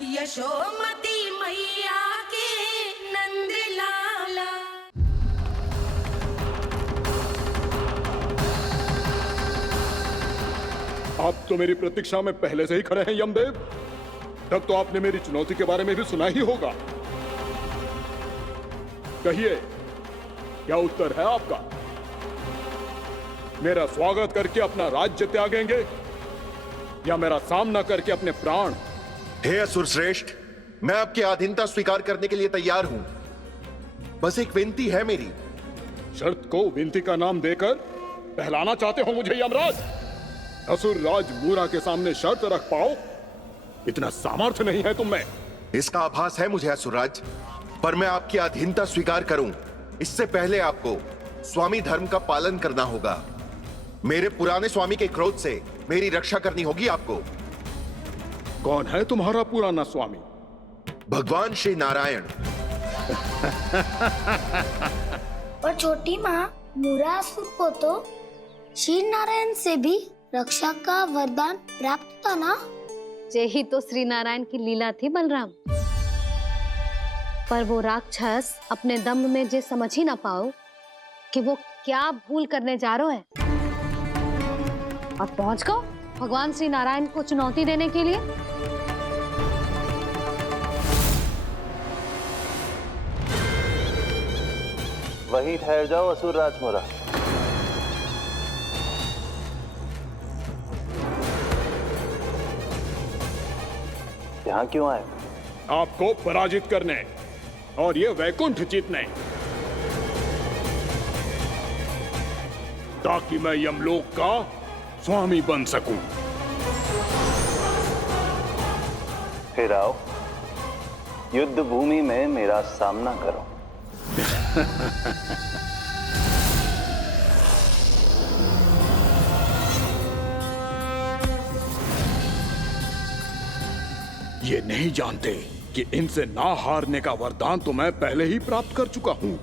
यशोमती मैया के नंद लाला। आप तो मेरी प्रतीक्षा में पहले से ही खड़े हैं यमदेव। तब तो आपने मेरी चुनौती के बारे में भी सुना ही होगा। कहिए, क्या उत्तर है आपका? मेरा स्वागत करके अपना राज्य त्यागेंगे या मेरा सामना करके अपने प्राण? हे असुर श्रेष्ठ, मैं आपकी अधीनता स्वीकार करने के लिए तैयार हूं। बस एक विनती है मेरी। शर्त को विनती का नाम देकर बहलाना चाहते हो मुझे यमराज? असुर राज मूरा के सामने शर्त रख पाओ, इतना सामर्थ्य नहीं है तुम में। इसका आभास है मुझे असुरराज, पर मैं आपकी अधीनता स्वीकार करूं इससे पहले आपको स्वामी धर्म का पालन करना होगा। मेरे पुराने स्वामी के क्रोध से मेरी रक्षा करनी होगी आपको। कौन है तुम्हारा पुराना स्वामी? भगवान श्री नारायण। और छोटी माँ मुरासुर को तो श्री नारायण से भी रक्षा का वरदान प्राप्त था ना? यही तो श्री नारायण की लीला थी बलराम। पर वो राक्षस अपने दम में जे समझ ही ना पाओ कि वो क्या भूल करने जा रहा है, और पहुंच गो भगवान श्री नारायण को चुनौती देने के लिए। वहीं ठहर जाओ असुर राजमोरा। यहाँ क्यों आए? आपको पराजित करने और ये वैकुंठ जीतने, ताकि मैं यमलोक का स्वामी बन सकूं। फिर आओ, युद्ध भूमि में मेरा सामना करो। ये नहीं जानते कि इनसे ना हारने का वरदान तो मैं पहले ही प्राप्त कर चुका हूं।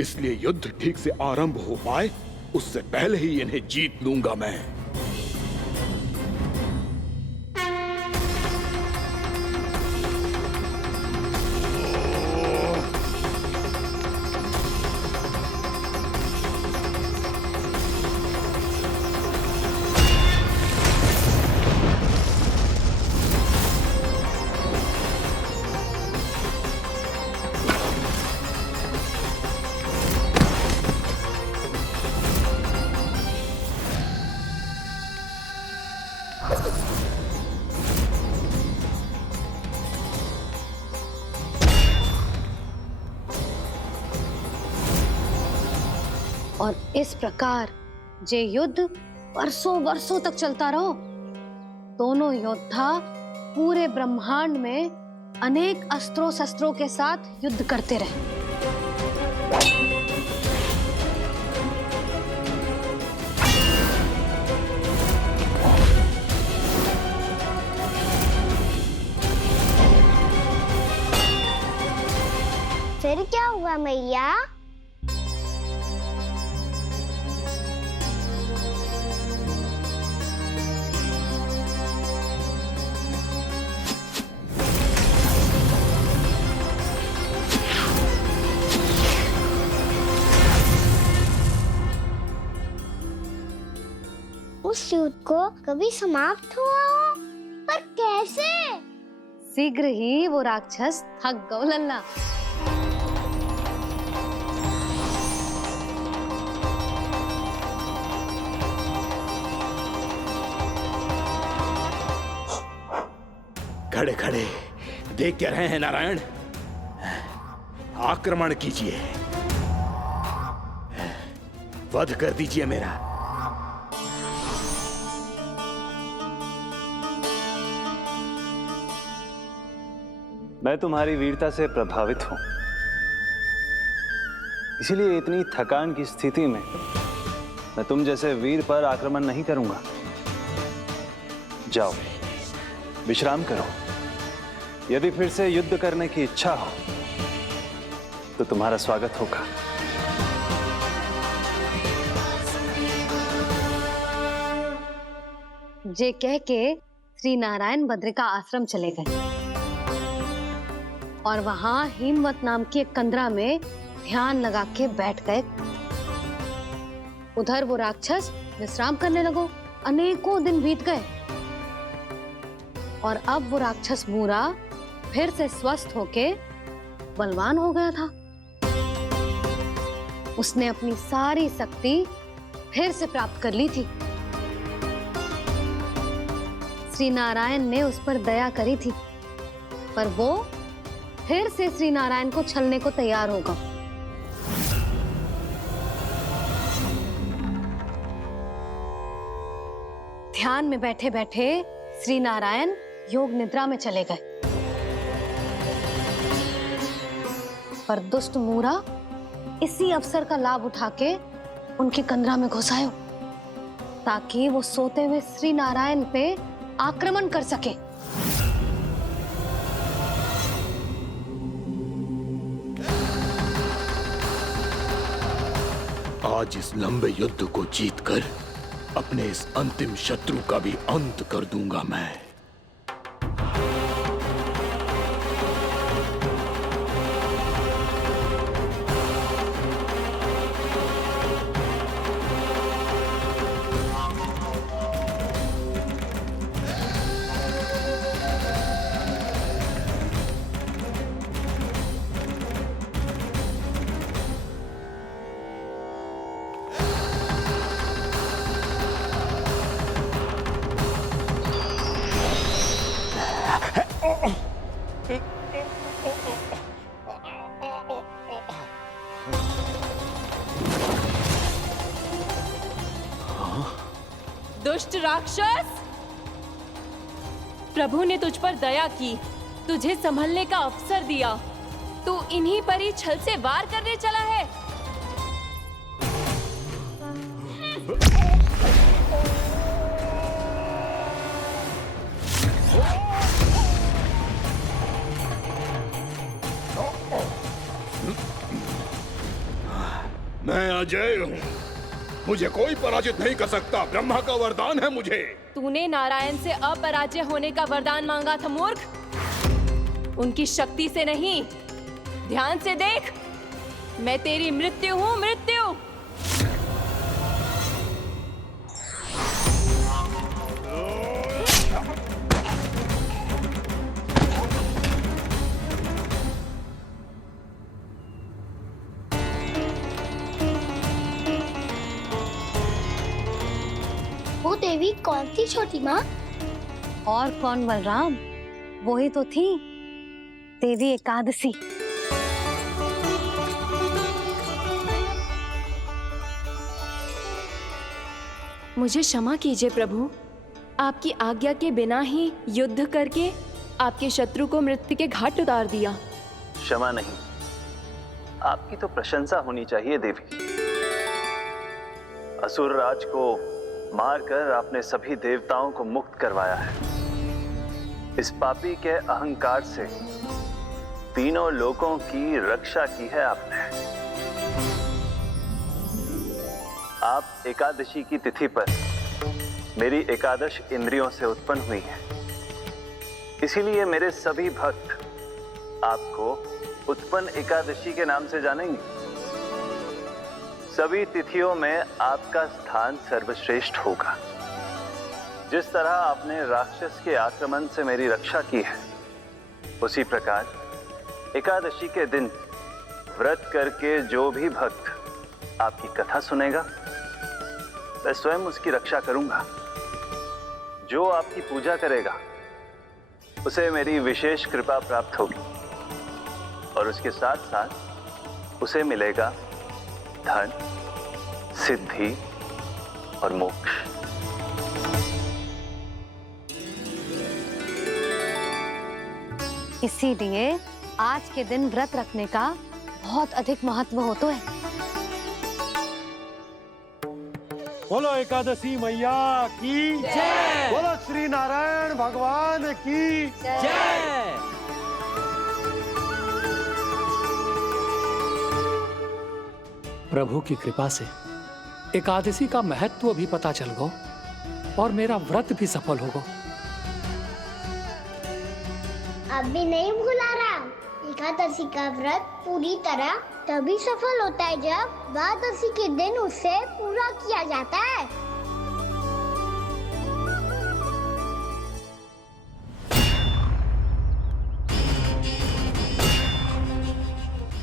इसलिए युद्ध ठीक से आरंभ हो पाए उससे पहले ही इन्हें जीत लूंगा मैं। और इस प्रकार जे युद्ध वर्षों वर्षों तक चलता रहो। दोनों योद्धा पूरे ब्रह्मांड में अनेक अस्त्रों शस्त्रों के साथ युद्ध करते रहे। फिर क्या हुआ मैया? उस युद्ध को कभी समाप्त हुआ हो, पर कैसे? शीघ्र ही वो राक्षस थक गौ लल्ला। खड़े खड़े देख क्या रहे हैं नारायण? आक्रमण कीजिए, वध कर दीजिए मेरा। मैं तुम्हारी वीरता से प्रभावित हूं, इसीलिए इतनी थकान की स्थिति में मैं तुम जैसे वीर पर आक्रमण नहीं करूंगा। जाओ विश्राम करो। यदि फिर से युद्ध करने की इच्छा हो तो तुम्हारा स्वागत होगा। जे कह के श्री नारायण बद्रिका आश्रम चले गए। और वहां हिमवत नाम की एक कंदरा में ध्यान लगा के बैठ गए। उधर वो राक्षस विश्राम करने लगो। अनेकों दिन बीत गए और अब वो राक्षस मूरा फिर से स्वस्थ होके बलवान हो गया था। उसने अपनी सारी शक्ति फिर से प्राप्त कर ली थी। श्री नारायण ने उस पर दया करी थी, पर वो फिर से श्री नारायण को छलने को तैयार होगा। ध्यान में बैठे बैठे श्री नारायण योग निद्रा में चले गए, पर दुष्ट मूरा इसी अवसर का लाभ उठा के उनकी कंदरा में घुस आयो, ताकि वो सोते हुए श्री नारायण पे आक्रमण कर सके। आज इस लंबे युद्ध को जीतकर अपने इस अंतिम शत्रु का भी अंत कर दूंगा मैं। दुष्ट राक्षस, प्रभु ने तुझ पर दया की, तुझे संभलने का अवसर दिया। तू इन्हीं पर ही छल से वार करने चला है। मैं अजय हूँ, मुझे कोई पराजित नहीं कर सकता। ब्रह्मा का वरदान है मुझे। तूने नारायण से अपराजय होने का वरदान मांगा था मूर्ख, उनकी शक्ति से नहीं। ध्यान से देख, मैं तेरी मृत्यु हूँ, मृत्यु। वो देवी कौन थी छोटी माँ? और कौन बलराम, वो ही तो थी देवी एकादशी। मुझे क्षमा कीजिए प्रभु, आपकी आज्ञा के बिना ही युद्ध करके आपके शत्रु को मृत्यु के घाट उतार दिया। क्षमा नहीं, आपकी तो प्रशंसा होनी चाहिए देवी। असुर राज को मारकर आपने सभी देवताओं को मुक्त करवाया है। इस पापी के अहंकार से तीनों लोकों की रक्षा की है आपने। आप एकादशी की तिथि पर मेरी एकादश इंद्रियों से उत्पन्न हुई हैं। इसीलिए मेरे सभी भक्त आपको उत्पन्न एकादशी के नाम से जानेंगे। सभी तिथियों में आपका स्थान सर्वश्रेष्ठ होगा। जिस तरह आपने राक्षस के आक्रमण से मेरी रक्षा की है, उसी प्रकार एकादशी के दिन व्रत करके जो भी भक्त आपकी कथा सुनेगा, मैं स्वयं उसकी रक्षा करूंगा। जो आपकी पूजा करेगा, उसे मेरी विशेष कृपा प्राप्त होगी और उसके साथ साथ उसे मिलेगा धन, सिद्धि और मोक्ष। इसीलिए आज के दिन व्रत रखने का बहुत अधिक महत्व होता है। बोलो एकादशी मैया की जय। बोलो श्री नारायण भगवान की जय। प्रभु की कृपा से एकादशी का महत्व भी पता चल गो और मेरा व्रत भी सफल हो गो। अब भी नहीं भूला राम, एकादशी का व्रत पूरी तरह तभी सफल होता है जब द्वादशी के दिन उसे पूरा किया जाता है।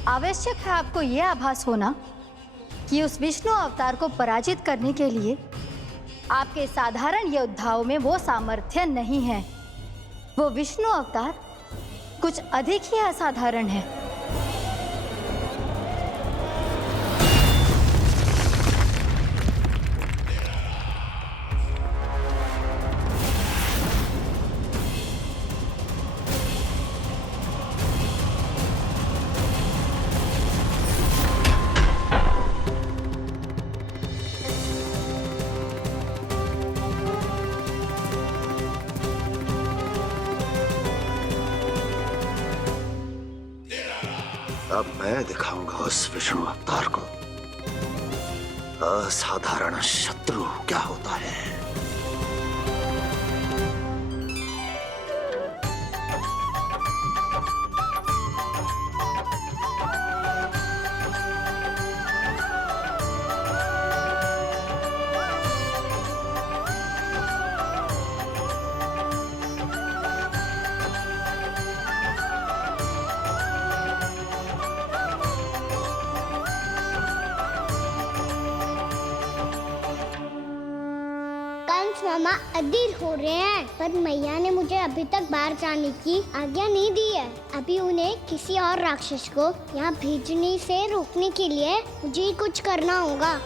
आवश्यक है आपको यह आभास होना कि उस विष्णु अवतार को पराजित करने के लिए आपके साधारण योद्धाओं में वो सामर्थ्य नहीं है। वो विष्णु अवतार कुछ अधिक ही असाधारण है। अब मैं दिखाऊंगा उस विष्णु अवतार को असाधारण शत्रु क्या होता है। मामा अधीर हो रहे हैं, पर मैया ने मुझे अभी तक बाहर जाने की आज्ञा नहीं दी है। अभी उन्हें किसी और राक्षस को यहाँ भेजने से रोकने के लिए मुझे ही कुछ करना होगा।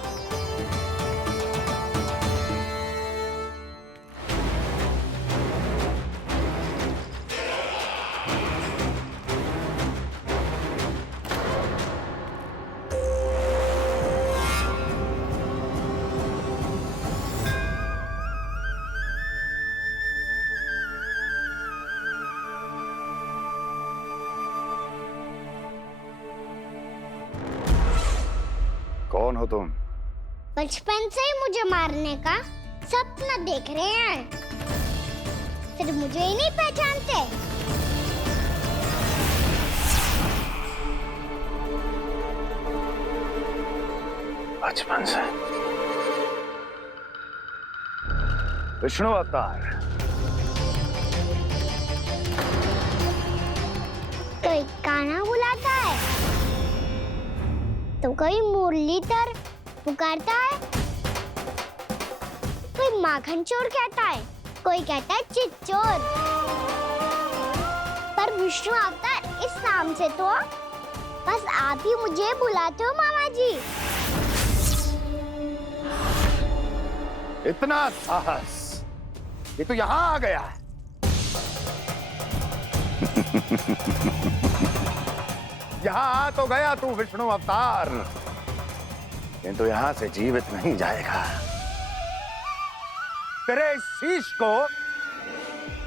कौन हो तुम? बचपन से ही मुझे मारने का सपना देख रहे हैं, फिर मुझे ही नहीं पहचानते। बचपन से विष्णु अवतार। कोई कान्हा बुलाता है तो कोई मुरलीधर पुकारता है, कोई माखन चोर कहता है, कोई कहता है चिच्चोर। पर विष्णु अवतार इस नाम से तो बस आप ही मुझे बुलाते हो मामा जी। इतना साहस ये तो यहाँ आ गया है। यहाँ आ तो गया तू विष्णु अवतार, किंतु यहाँ से जीवित नहीं जाएगा। तेरे इस शीश को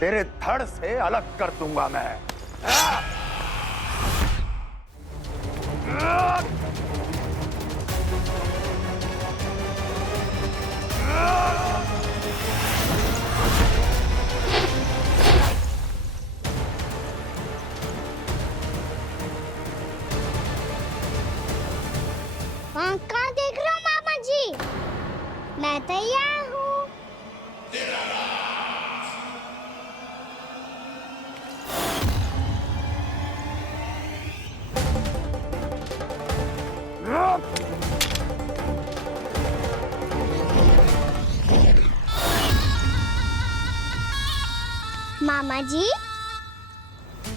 तेरे धड़ से अलग कर दूंगा मैं। वहाँ कहाँ देख रहे हो मामा जी? मैं तैयार हूँ। मामा जी,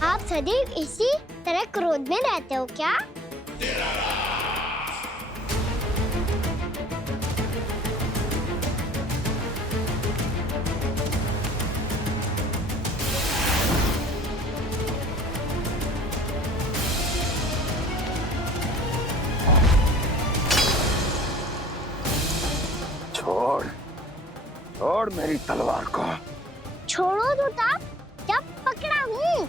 आप सदैव इसी तरह क्रोध में रहते हो क्या? छोड़ छोड़ मेरी तलवार को। छोड़ो तो तब जब पकड़ा हूँ।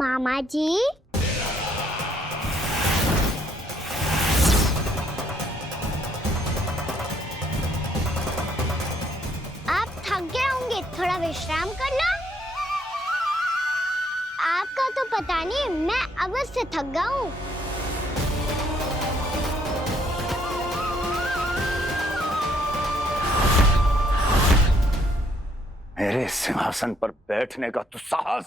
मामा जी, आप थक गए होंगे, थोड़ा विश्राम कर लो। आपका तो पता नहीं, मैं अवश्य थक गया हूँ। मेरे सिंहासन पर बैठने का दुस्साहस।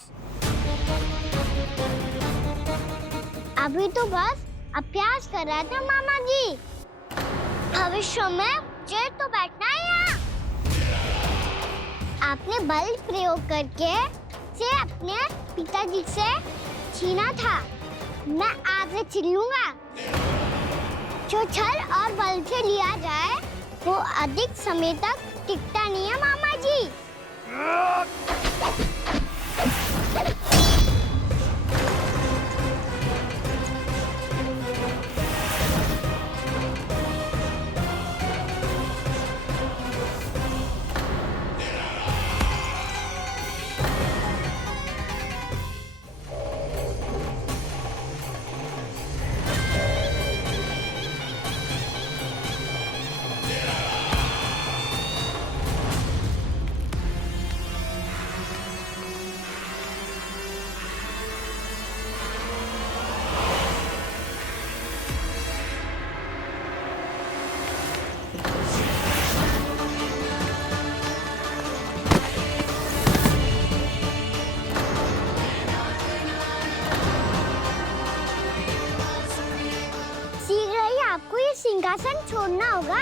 अभी तो बस अभ्यास कर रहा था मामा जी। भविष्य में मुझे तो बैठना है यहाँ। आपने बल प्रयोग करके से अपने पिताजी से छीना था। मैं आपसे छीन लूंगा। जो छल और बल से लिया जाए वो अधिक समय तक टिकता नहीं है मामा जी। आपको ये सिंहासन छोड़ना होगा।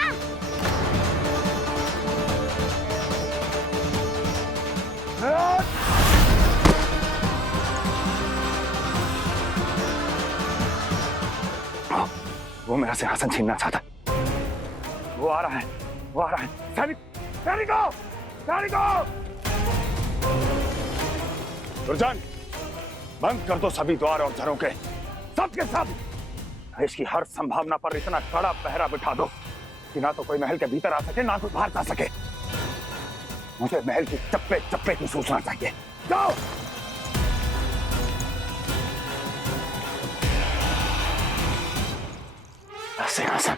वो मेरा सिंहासन छीनना चाहता है। वो आ रहा है, वो आ रहा है। सैनिकों, दुर्जन, बंद कर दो सभी द्वार और घरों के, सब के सब। इसकी हर संभावना पर इतना कड़ा पहरा बिठा दो कि ना तो कोई महल के भीतर आ सके, ना कोई बाहर जा सके। मुझे महल की चप्पे चप्पे की सूचना चाहिए। जाओ। सिंहासन।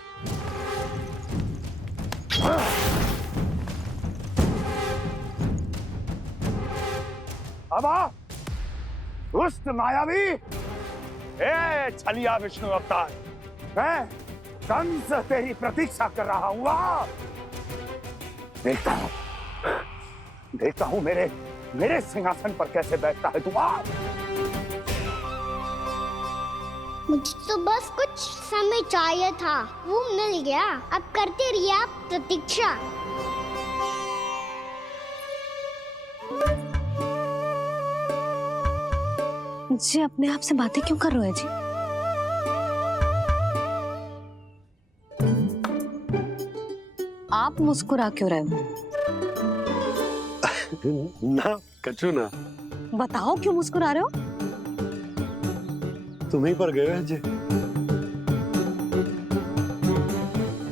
अब आ, दुष्ट मायावी, ए छलिया विष्णु अवतार, मैं कंस तेरी प्रतीक्षा कर रहा हूँ। देखता हूँ मेरे सिंहासन पर कैसे बैठता है तू। मुझे तो बस कुछ समय चाहिए था, वो मिल गया। अब करते रहिए आप प्रतीक्षा। जी अपने आप से बातें क्यों कर रहे हैं जी? आप मुस्कुरा क्यों रहे हो? ना कछु ना। बताओ क्यों मुस्कुरा रहे हो? तुम ही पर गए हो जी।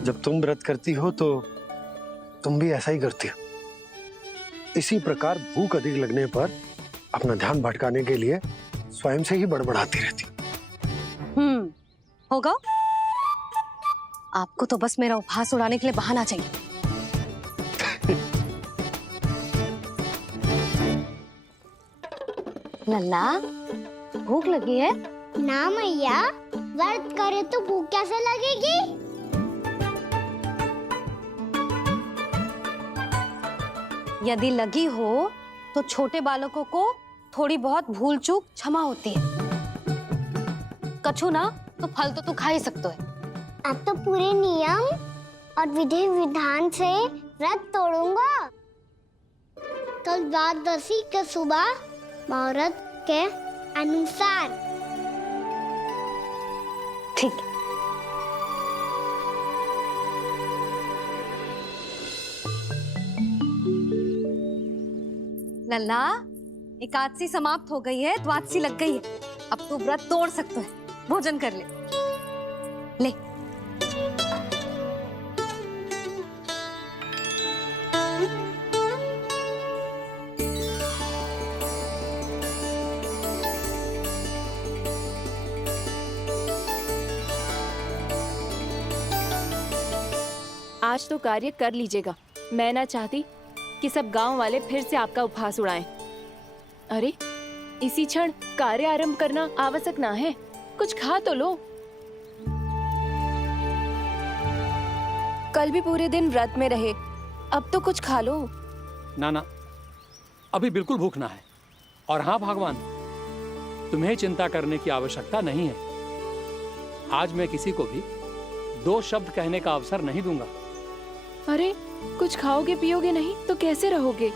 जब तुम व्रत करती हो तो तुम भी ऐसा ही करती हो। इसी प्रकार भूख अधिक लगने पर अपना ध्यान भटकाने के लिए स्वयं से ही बड़बड़ाती रहती। होगा। आपको तो बस मेरा उपहास उड़ाने के लिए बहाना चाहिए। लल्ला, भूख लगी है? ना मैया, व्रत करे तो भूख कैसे लगेगी? यदि लगी हो तो छोटे बालकों को थोड़ी बहुत भूल चूक क्षमा होती है। कछु ना तो फल तो तू खा ही सकते है। अब तो पूरे नियम और विधि विधान से व्रत तोड़ूंगा। कल द्वादशी के सुबह मुहूर्त के अनुसार। ठीक है। लल्ला, एकादशी समाप्त हो गई है, द्वादशी लग गई है। अब तू व्रत तोड़ सकते है। भोजन कर ले। ले। आज तो कार्य कर लीजिएगा। मैं ना चाहती कि सब गांव वाले फिर से आपका उपहास उड़ाएं। अरे इसी क्षण कार्य आरंभ करना आवश्यक ना है, कुछ खा तो लो। कल भी पूरे दिन व्रत में रहे, अब तो कुछ खा लो। ना ना, अभी बिल्कुल भूख ना है। और हाँ भगवान, तुम्हें चिंता करने की आवश्यकता नहीं है। आज मैं किसी को भी 2 शब्द कहने का अवसर नहीं दूंगा। अरे कुछ खाओगे पियोगे नहीं तो कैसे रहोगे?